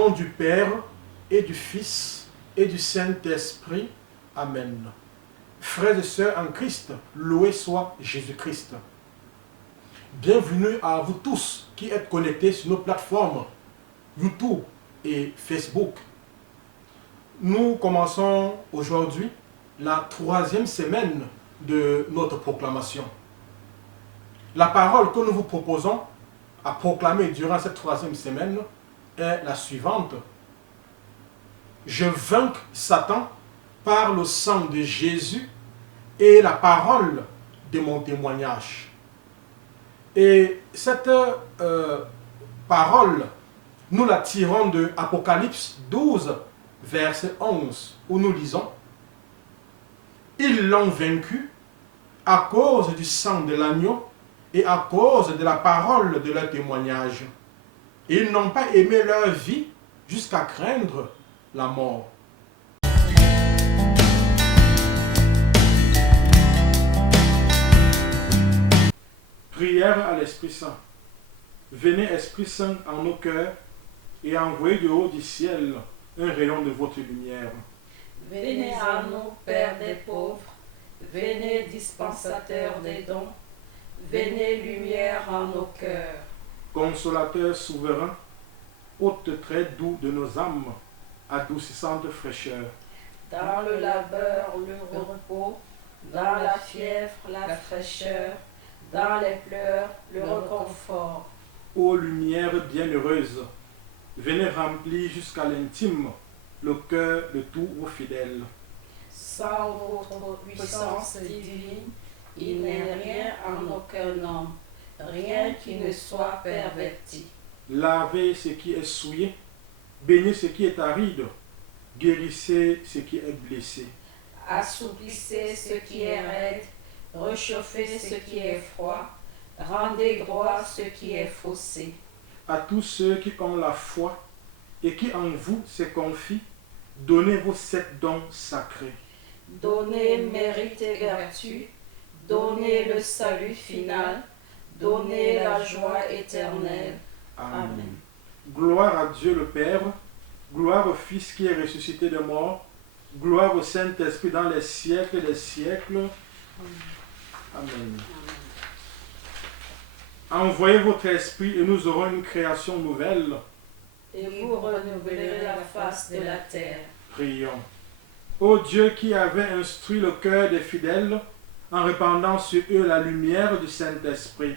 nom du Père et du Fils et du Saint-Esprit. Amen. Frères et sœurs en Christ, loué soit Jésus-Christ. Bienvenue à vous tous qui êtes connectés sur nos plateformes YouTube et Facebook. Nous commençons aujourd'hui la 3e semaine de notre proclamation. La parole que nous vous proposons à proclamer durant cette 3e semaine est la suivante. Je vainc Satan par le sang de Jésus et la parole de mon témoignage. Et cette parole, nous la tirons de Apocalypse 12, verset 11, où nous lisons « Ils l'ont vaincu à cause du sang de l'agneau et à cause de la parole de leur témoignage. Ils n'ont pas aimé leur vie jusqu'à craindre la mort. » Prière à l'Esprit Saint. Venez, Esprit Saint, en nos cœurs et envoyez de haut du ciel un rayon de votre lumière. Venez à nous, Père des pauvres, venez, dispensateur des dons, venez, lumière en nos cœurs. Consolateur souverain, hôte très doux de nos âmes, adoucissante fraîcheur. Dans le labeur, le repos, dans la fièvre, la fraîcheur, dans les pleurs, le réconfort. Ô lumière bienheureuse, venez remplir jusqu'à l'intime le cœur de tous vos fidèles. Sans votre puissance divine, il n'est rien en aucun homme, rien qui ne soit perverti. Lavez ce qui est souillé, baignez ce qui est aride, guérissez ce qui est blessé. Assouplissez ce qui est raide, réchauffez ce qui est froid, rendez droit ce qui est faussé. À tous ceux qui ont la foi et qui en vous se confient, donnez vos 7 dons sacrés. Donnez mérite et vertu, donnez le salut final, donnez la joie éternelle. Amen. Gloire à Dieu le Père, gloire au Fils qui est ressuscité des morts, gloire au Saint-Esprit dans les siècles des siècles. Amen. Envoyez votre esprit et nous aurons une création nouvelle. Et vous renouvelerez la face de la terre. Prions. Ô Dieu qui avait instruit le cœur des fidèles en répandant sur eux la lumière du Saint-Esprit,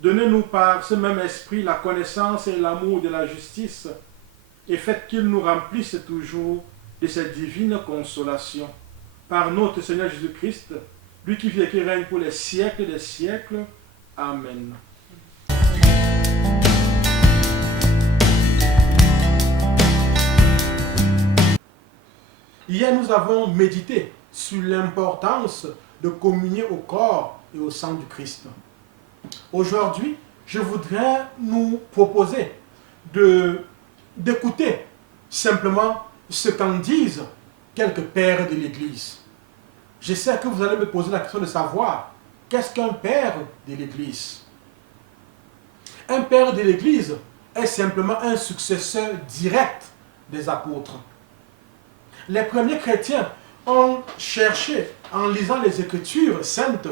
donnez-nous par ce même esprit la connaissance et l'amour de la justice et faites qu'il nous remplisse toujours de cette divine consolation. Par notre Seigneur Jésus-Christ, lui qui vit et qui règne pour les siècles des siècles. Amen. Hier, nous avons médité sur l'importance de communier au corps et au sang du Christ. Aujourd'hui, je voudrais nous proposer d'écouter simplement ce qu'en disent quelques pères de l'Église. Je sais que vous allez me poser la question de savoir qu'est-ce qu'un père de l'Église? Un père de l'Église est simplement un successeur direct des apôtres. Les premiers chrétiens ont cherché, en lisant les Écritures saintes,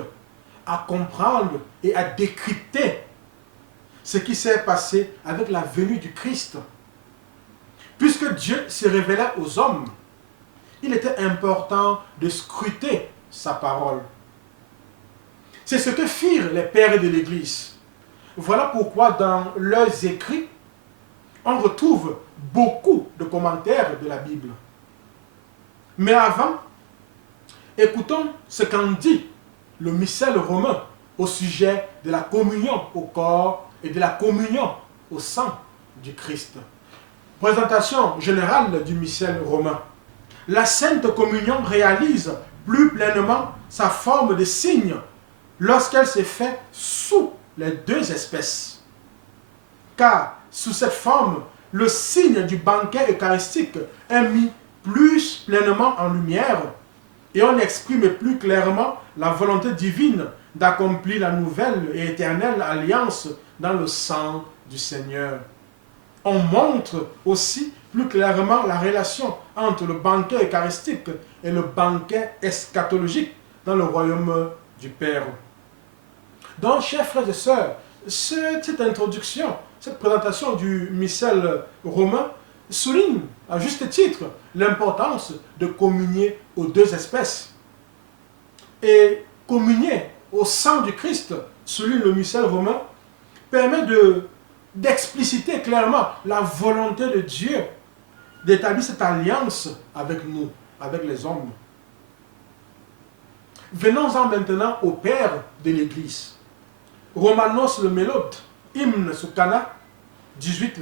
à comprendre et à décrypter ce qui s'est passé avec la venue du Christ. Puisque Dieu se révélait aux hommes, il était important de scruter sa parole. C'est ce que firent les pères de l'Église. Voilà pourquoi dans leurs écrits, on retrouve beaucoup de commentaires de la Bible. Mais avant, écoutons ce qu'en dit le missel romain au sujet de la communion au corps et de la communion au sang du Christ. Présentation générale du missel romain. La Sainte Communion réalise plus pleinement sa forme de signe lorsqu'elle se fait sous les 2 espèces. Car sous cette forme, le signe du banquet eucharistique est mis plus pleinement en lumière et on exprime plus clairement la volonté divine d'accomplir la nouvelle et éternelle alliance dans le sang du Seigneur. On montre aussi plus clairement la relation entre le banquet eucharistique et le banquet eschatologique dans le royaume du Père. Donc, chers frères et sœurs, cette introduction, cette présentation du missel romain souligne à juste titre l'importance de communier aux deux espèces. Et communier au sang du Christ, souligne le missel romain, permet d'expliciter clairement la volonté de Dieu d'établir cette alliance avec nous, avec les hommes. Venons-en maintenant au Père de l'Église. Romanos le Mélode, hymne sur Cana 18-20.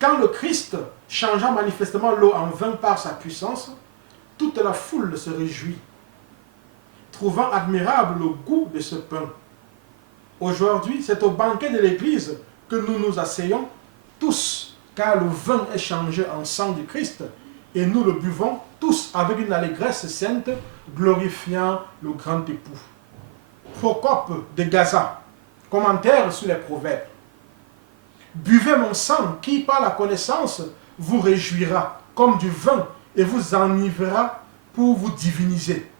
Quand le Christ changea manifestement l'eau en vin par sa puissance, toute la foule se réjouit, trouvant admirable le goût de ce pain. Aujourd'hui, c'est au banquet de l'Église que nous nous asseyons tous, car le vin est changé en sang du Christ, et nous le buvons tous avec une allégresse sainte, glorifiant le grand époux. Procope de Gaza, commentaire sur les proverbes. Buvez mon sang qui, par la connaissance, vous réjouira comme du vin et vous enivrera pour vous diviniser.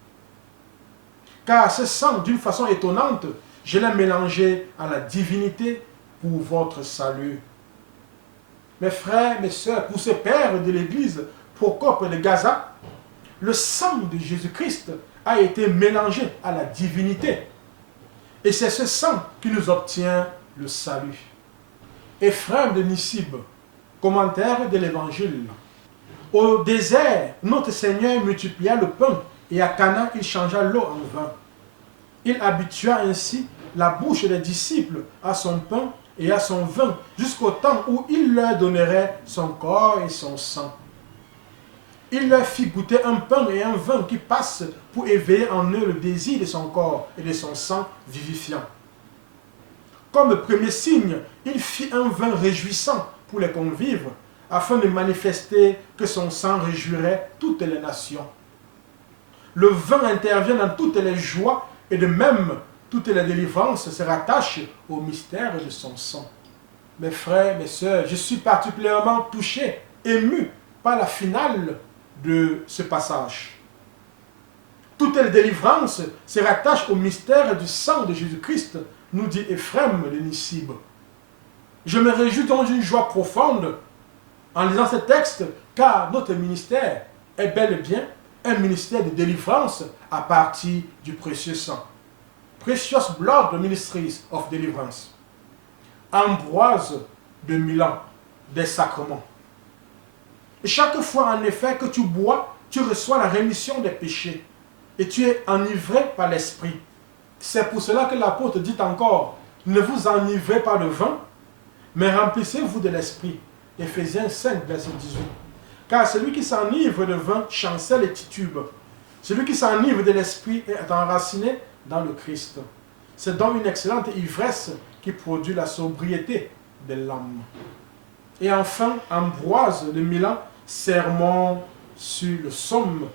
Car ce sang, d'une façon étonnante, je l'ai mélangé à la divinité pour votre salut. Mes frères, mes sœurs, pour ce père de l'Église, Procope de Gaza, le sang de Jésus-Christ a été mélangé à la divinité. Et c'est ce sang qui nous obtient le salut. Éphrem de Nisib, commentaire de l'Évangile. Au désert, notre Seigneur multiplia le pain, et à Cana, il changea l'eau en vin. Il habitua ainsi la bouche des disciples à son pain et à son vin, jusqu'au temps où il leur donnerait son corps et son sang. Il leur fit goûter un pain et un vin qui passent pour éveiller en eux le désir de son corps et de son sang vivifiant. Comme premier signe, il fit un vin réjouissant pour les convives, afin de manifester que son sang réjouirait toutes les nations. Le vin intervient dans toutes les joies, et de même, toutes les délivrances se rattachent au mystère de son sang. Mes frères, mes sœurs, je suis particulièrement touché, ému par la finale de ce passage. Toutes les délivrances se rattachent au mystère du sang de Jésus-Christ, nous dit Éphrem de Nisib. Je me réjouis dans une joie profonde en lisant ce texte, car notre ministère est bel et bien un ministère de délivrance à partir du précieux sang. Precious Blood Ministries of Deliverance. Ambroise de Milan, des sacrements. Et chaque fois, en effet, que tu bois, tu reçois la rémission des péchés et tu es enivré par l'Esprit. C'est pour cela que l'apôtre dit encore, ne vous enivrez pas de vin, mais remplissez-vous de l'Esprit. Éphésiens 5, verset 18. Car celui qui s'enivre de vin chancelle et titube. Celui qui s'enivre de l'Esprit est enraciné dans le Christ. C'est donc une excellente ivresse qui produit la sobriété de l'âme. Et enfin, Ambroise de Milan, sermon sur le psaume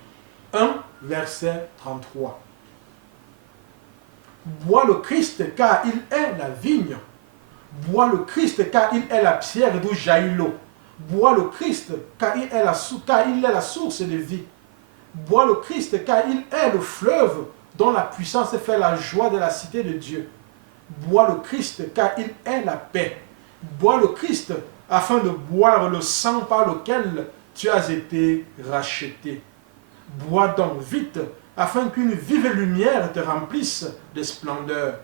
1, verset 33. Bois le Christ car il est la vigne. Bois le Christ car il est la pierre d'où jaillit l'eau. Bois le Christ car il est la source de vie. Bois le Christ car il est le fleuve dont la puissance fait la joie de la cité de Dieu. Bois le Christ car il est la paix. Bois le Christ afin de boire le sang par lequel tu as été racheté. Bois donc vite afin qu'une vive lumière te remplisse de splendeur.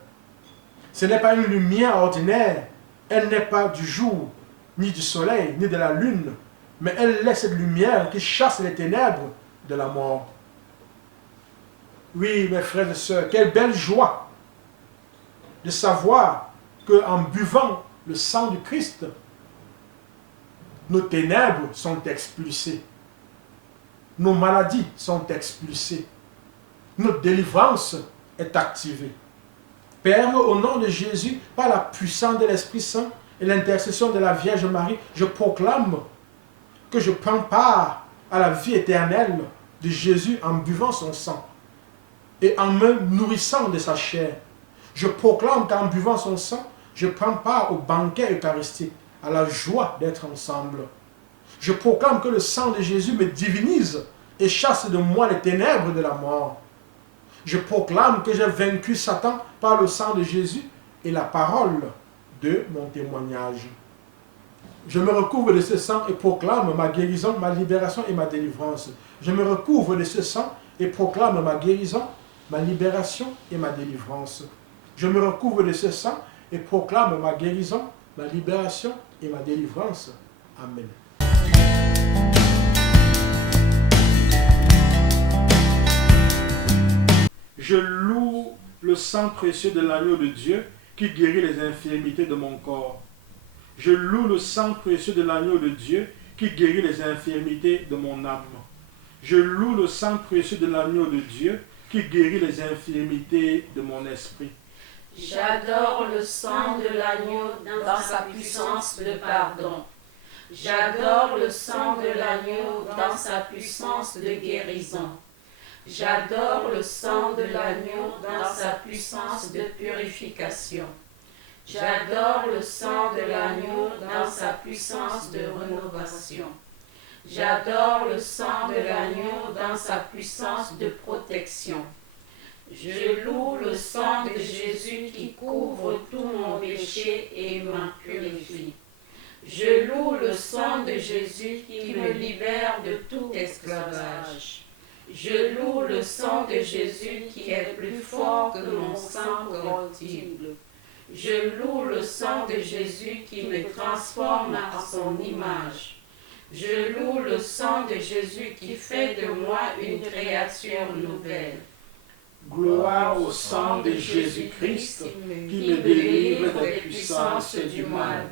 Ce n'est pas une lumière ordinaire, elle n'est pas du jour, ni du soleil, ni de la lune, mais elle est cette lumière qui chasse les ténèbres de la mort. Oui, mes frères et sœurs, quelle belle joie de savoir qu'en buvant le sang du Christ, nos ténèbres sont expulsées, nos maladies sont expulsées, notre délivrance est activée. Père, au nom de Jésus, par la puissance de l'Esprit Saint et l'intercession de la Vierge Marie, je proclame que je prends part à la vie éternelle de Jésus en buvant son sang et en me nourrissant de sa chair. Je proclame qu'en buvant son sang, je prends part au banquet eucharistique à la joie d'être ensemble. Je proclame que le sang de Jésus me divinise et chasse de moi les ténèbres de la mort. Je proclame que j'ai vaincu Satan par le sang de Jésus et la parole de mon témoignage. Je me recouvre de ce sang et proclame ma guérison, ma libération et ma délivrance. Je me recouvre de ce sang et proclame ma guérison, ma libération et ma délivrance. Je me recouvre de ce sang et proclame ma guérison, ma libération et ma délivrance. Amen. Je loue le sang précieux de l'agneau de Dieu qui guérit les infirmités de mon corps. Je loue le sang précieux de l'agneau de Dieu qui guérit les infirmités de mon âme. Je loue le sang précieux de l'agneau de Dieu qui guérit les infirmités de mon esprit. J'adore le sang de l'agneau dans sa puissance de pardon. J'adore le sang de l'agneau dans sa puissance de guérison. J'adore le sang de l'agneau dans sa puissance de purification. J'adore le sang de l'agneau dans sa puissance de rénovation. J'adore le sang de l'agneau dans sa puissance de protection. Je loue le sang de Jésus qui couvre tout mon péché et m'en purifie. Je loue le sang de Jésus qui me libère de tout esclavage. Je loue le sang de Jésus qui est plus fort que mon sang corruptible. Je loue le sang de Jésus qui me transforme à son image. Je loue le sang de Jésus qui fait de moi une créature nouvelle. Gloire au sang de Jésus-Christ qui me délivre des puissances du mal.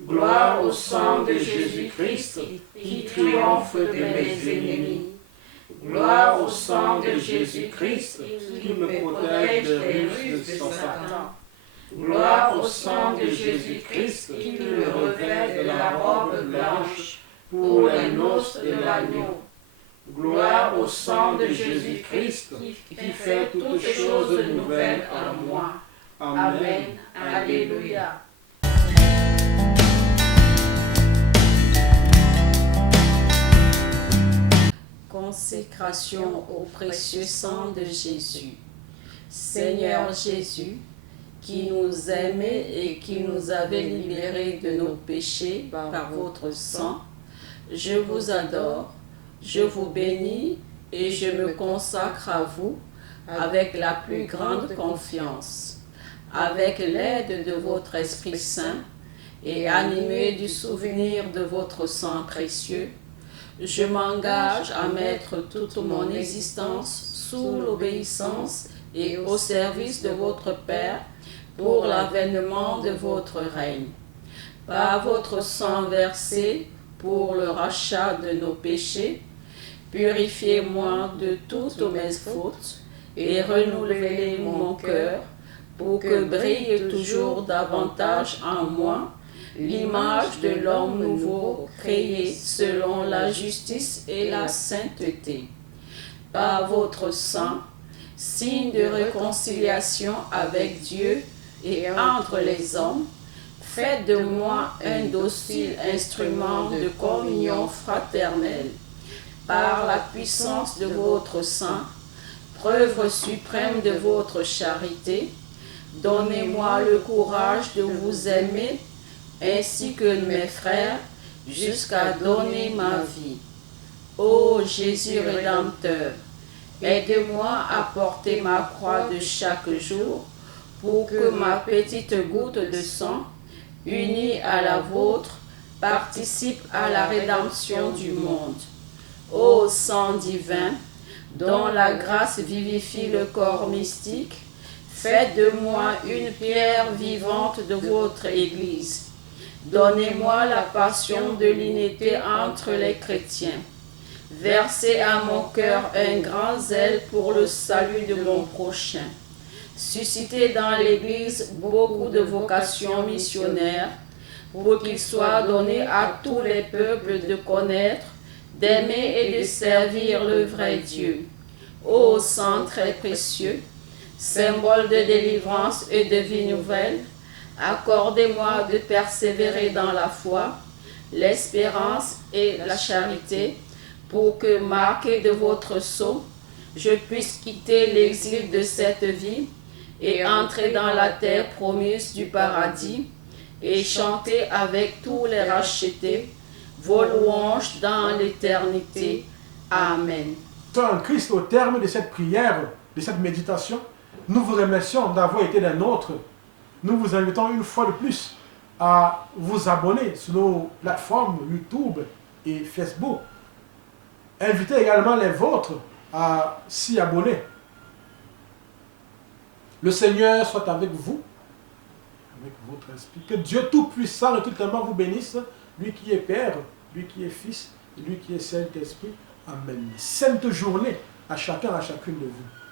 Gloire au sang de Jésus-Christ qui triomphe de mes ennemis. Gloire au sang de Jésus-Christ qui me protège des ruses de Satan. Gloire au sang de Jésus-Christ qui me revêt de la robe blanche pour les noces de l'agneau. Gloire au sang de Jésus-Christ qui fait toutes choses nouvelles en moi. Amen. Alléluia. Consécration au précieux sang de Jésus. Seigneur Jésus, qui nous aimait et qui nous avait libérés de nos péchés par votre sang, je vous adore, je vous bénis et je me consacre à vous avec la plus grande confiance. Avec l'aide de votre Esprit Saint et animé du souvenir de votre sang précieux, je m'engage à mettre toute mon existence sous l'obéissance et au service de votre Père pour l'avènement de votre règne. Par votre sang versé pour le rachat de nos péchés, purifiez-moi de toutes mes fautes et renouvelez mon cœur pour que brille toujours davantage en moi l'image de l'homme nouveau créé selon la justice et la sainteté. Par votre sang, signe de réconciliation avec Dieu et entre les hommes, faites de moi un docile instrument de communion fraternelle. Par la puissance de votre sang, preuve suprême de votre charité, donnez-moi le courage de vous aimer ainsi que mes frères, jusqu'à donner ma vie. Ô Jésus Rédempteur, aide-moi à porter ma croix de chaque jour pour que ma petite goutte de sang, unie à la vôtre, participe à la rédemption du monde. Ô sang divin, dont la grâce vivifie le corps mystique, faites de moi une pierre vivante de votre Église. Donnez-moi la passion de l'unité entre les chrétiens. Versez à mon cœur un grand zèle pour le salut de mon prochain. Suscitez dans l'Église beaucoup de vocations missionnaires pour qu'il soit donné à tous les peuples de connaître, d'aimer et de servir le vrai Dieu. Ô sang très précieux, symbole de délivrance et de vie nouvelle, Accordez-moi de persévérer dans la foi, l'espérance et la charité, pour que, marqué de votre sceau, je puisse quitter l'exil de cette vie et entrer dans la terre promise du paradis et chanter avec tous les rachetés vos louanges dans l'éternité. Amen. Sœurs en Christ, au terme de cette prière, de cette méditation, nous vous remercions d'avoir été des nôtres. Nous vous invitons une fois de plus à vous abonner sur nos plateformes YouTube et Facebook. Invitez également les vôtres à s'y abonner. Le Seigneur soit avec vous, avec votre esprit. Que Dieu Tout-Puissant et Tout-Aimant vous bénisse, lui qui est Père, lui qui est Fils, lui qui est Saint-Esprit. Amen. Sainte journée à chacun, à chacune de vous.